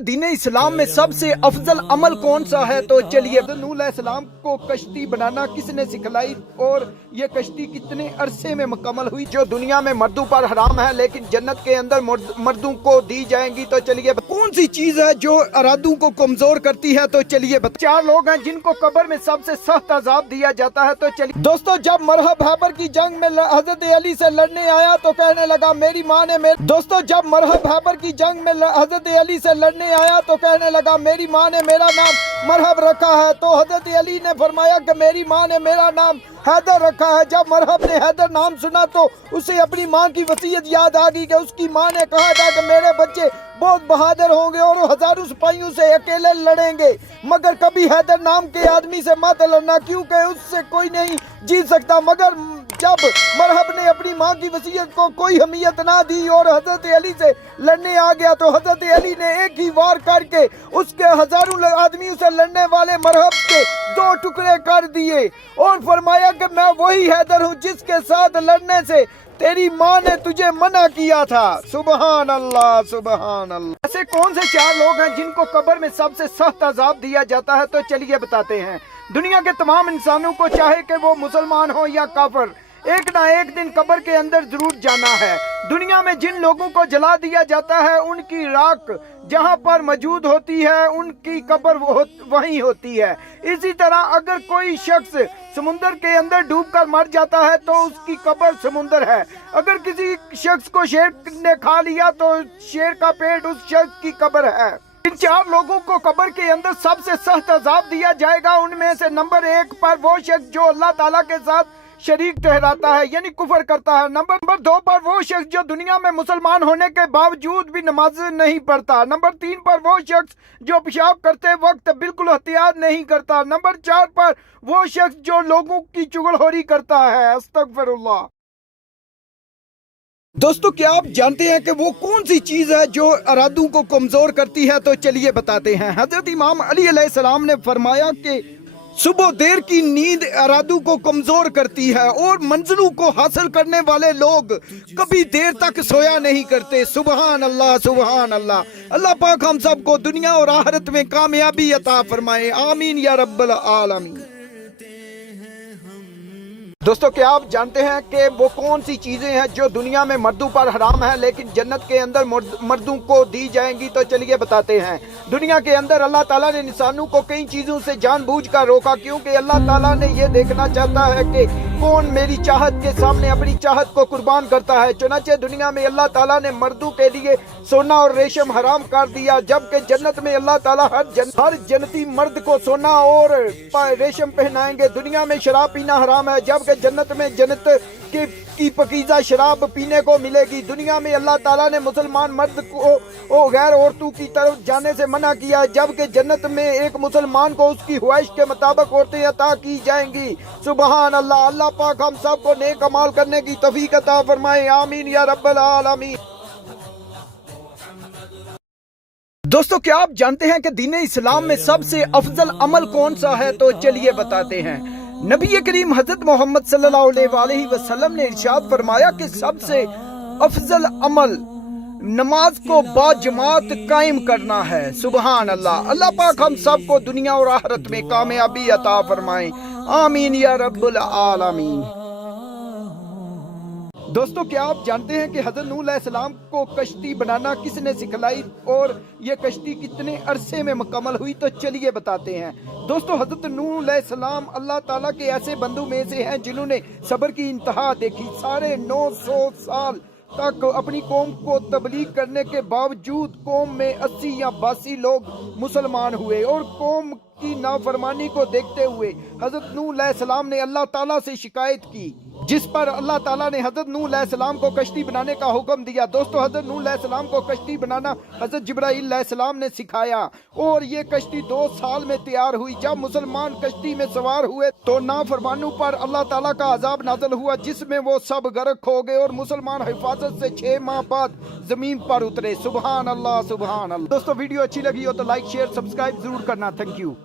दीन इस्लाम में सबसे अफजल अमल कौन सा है? तो चलिए, नूह अलैहिस्सलाम को कश्ती बनाना किसने सिखलाई और ये कश्ती कितने अरसे में मुकम्मल हुई, जो दुनिया में मर्दों पर हराम है लेकिन जन्नत के अंदर मर्दों को दी जाएंगी? तो चलिए, कौन सी चीज है जो अरादों को कमजोर करती है? तो चलिए, 4 लोग हैं जिनको कब्र में सबसे सख्त अजाब दिया जाता है। तो चलिए दोस्तों, जब मरहब हैबर की जंग में हजरत अली से लड़ने आया तो कहने लगा मेरी माँ ने जब मरहब हैबर की जंग में हजरत अली से लड़ने आया तो कहने लगा मेरी माँ ने मेरा नाम मरहब रखा है। तो हजरत अली ने फरमाया कि मेरी माँ ने मेरा नाम हैदर रखा है। जब मरहब ने हैदर नाम सुना तो उसे अपनी माँ की वसीयत याद आ गई कि उसकी माँ ने कहा था कि मेरे बच्चे बहुत बहादुर होंगे और हजारों सिपाहियों से अकेले लड़ेंगे, मगर कभी हैदर नाम के आदमी से मत लड़ना क्योंकि उससे कोई नहीं जीत सकता। मगर जब मरहब ने अपनी माँ की वसीयत को कोई अहमियत ना दी और हजरत अली से लड़ने आ गया तो हजरत अली ने एक ही वार करके उसके हजारों आदमियों से लड़ने वाले मरहब के 2 टुकड़े कर दिए और फरमाया कि मैं वही हैदर हूँ जिसके साथ लड़ने से तेरी माँ ने तुझे मना किया था। सुबहान अल्लाह, सुबहान अल्लाह। ऐसे कौन से 4 लोग हैं जिनको कब्र में सबसे सख्त अजाब दिया जाता है? तो चलिए बताते हैं। दुनिया के तमाम इंसानों को, चाहे कि वो मुसलमान हो या काफिर, एक ना एक दिन कब्र के अंदर जरूर जाना है। दुनिया में जिन लोगों को जला दिया जाता है उनकी राख जहां पर मौजूद होती है उनकी कब्र वहीं होती है। इसी तरह अगर कोई शख्स समुंदर के अंदर डूबकर मर जाता है तो उसकी कब्र समुंदर है। अगर किसी शख्स को शेर ने खा लिया तो शेर का पेट उस शख्स की कब्र है। इन 4 लोगों को कब्र के अंदर सबसे सख्त अजाब दिया जाएगा। उनमें से नंबर 1 पर वो शख्स जो अल्लाह ताला के साथ शरीक ठहराता है यानी कुफर करता है। नंबर 2 पर वो शख्स जो दुनिया में मुसलमान होने के बावजूद भी नमाज नहीं पढ़ता। नंबर 3 पर वो शख्स जो पेशाब करते वक्त बिल्कुल एहतियात नहीं करता। नंबर 4 पर वो शख्स जो लोगों की चुगलखोरी करता है। अस्तगफिरुल्लाह। दोस्तों, क्या आप जानते हैं कि वो कौन सी चीज है जो अरादों को कमजोर करती है? तो चलिए बताते हैं। हजरत इमाम अली अलैहिस्सलाम ने फरमाया कि सुबह देर की नींद इरादों को कमजोर करती है और मंजिलों को हासिल करने वाले लोग कभी देर तक सोया नहीं करते। सुबहान अल्लाह, सुबहान अल्लाह। अल्लाह पाक हम सबको दुनिया और आखिरत में कामयाबी अता फरमाए। आमीन या रब्बल आलमीन। दोस्तों, क्या आप जानते हैं कि वो कौन सी चीजें हैं जो दुनिया में मर्दों पर हराम है लेकिन जन्नत के अंदर मर्दों को दी जाएंगी? तो चलिए बताते हैं। दुनिया के अंदर अल्लाह ताला ने इंसानों को कई चीजों से जानबूझकर रोका क्योंकि अल्लाह ताला ने ये देखना चाहता है कि कौन मेरी चाहत के सामने अपनी चाहत को कुर्बान करता है। चुनाचे दुनिया में अल्लाह ताला ने मर्दों के लिए सोना और रेशम हराम कर दिया, जबकि जन्नत में अल्लाह ताला हर जन्नती मर्द को सोना और रेशम पहनाएंगे। दुनिया में शराब पीना हराम है जबकि जन्नत में जन्नत की पकीज़ा शराब पीने को मिलेगी। दुनिया में अल्लाह ताला ने मुसलमान मर्द को गैर औरतों की तरफ जाने से मना किया, जबकि जन्नत में एक मुसलमान को उसकी ख्वाहिश के मुताबिक औरतें अता की जाएंगी। सुबहान अल्लाह। अल्लाह पाक हम सब को नेक अमाल करने की तौफीक अता फरमाए। आमीन या रब्बल आलमीन। दोस्तों, क्या आप जानते हैं कि दीन इस्लाम में सबसे अफजल अमल कौन सा है? तो चलिए बताते हैं। नबी करीम हजरत मोहम्मद सल्लल्लाहु अलैहि वसल्लम ने इरशाद फरमाया कि सबसे अफजल अमल नमाज को बाजमात कायम करना है। सुबहान अल्लाह। अल्लाह पाक हम सब को दुनिया और आखिरत में कामयाबी अता फरमाए। आमीन या रब्बुल आलमीन। दोस्तों, क्या आप जानते हैं कि हजरत नूह अलैहिस्सलाम को कश्ती बनाना किसने सिखलाई और ये कश्ती कितने अरसे में मुकम्मल हुई? तो चलिए बताते हैं। दोस्तों, हजरत नूह अलैहिस्सलाम अल्लाह ताला के ऐसे बंदों में से हैं जिन्होंने सब्र की इंतहा देखी। साढ़े 900 साल तक अपनी कौम को तबलीग करने के बावजूद कौम में 80 या 82 लोग मुसलमान हुए और कौम की नाफरमानी को देखते हुए हजरत नूह अलैहिस्सलाम ने अल्लाह ताला से शिकायत की, जिस पर अल्लाह ताला ने हजरत नूह अलैहिस्सलाम को कश्ती बनाने का हुक्म दिया। दोस्तों, हजरत नूह अलैहिस्सलाम को कश्ती बनाना हजरत जिब्राईल अलैहिस्सलाम ने सिखाया और ये कश्ती 2 साल में तैयार हुई। जब मुसलमान कश्ती में सवार हुए तो नाफरमानों पर अल्लाह ताला का अजाब नाज़िल हुआ, जिसमें वो सब गर्क हो गए और मुसलमान हिफाजत से 6 माह बाद जमीन पर उतरे। सुबहान अल्लाह, सुबहान अल्लाह। दोस्तों, वीडियो अच्छी लगी हो तो लाइक, शेयर, सब्सक्राइब जरूर करना। Thank you.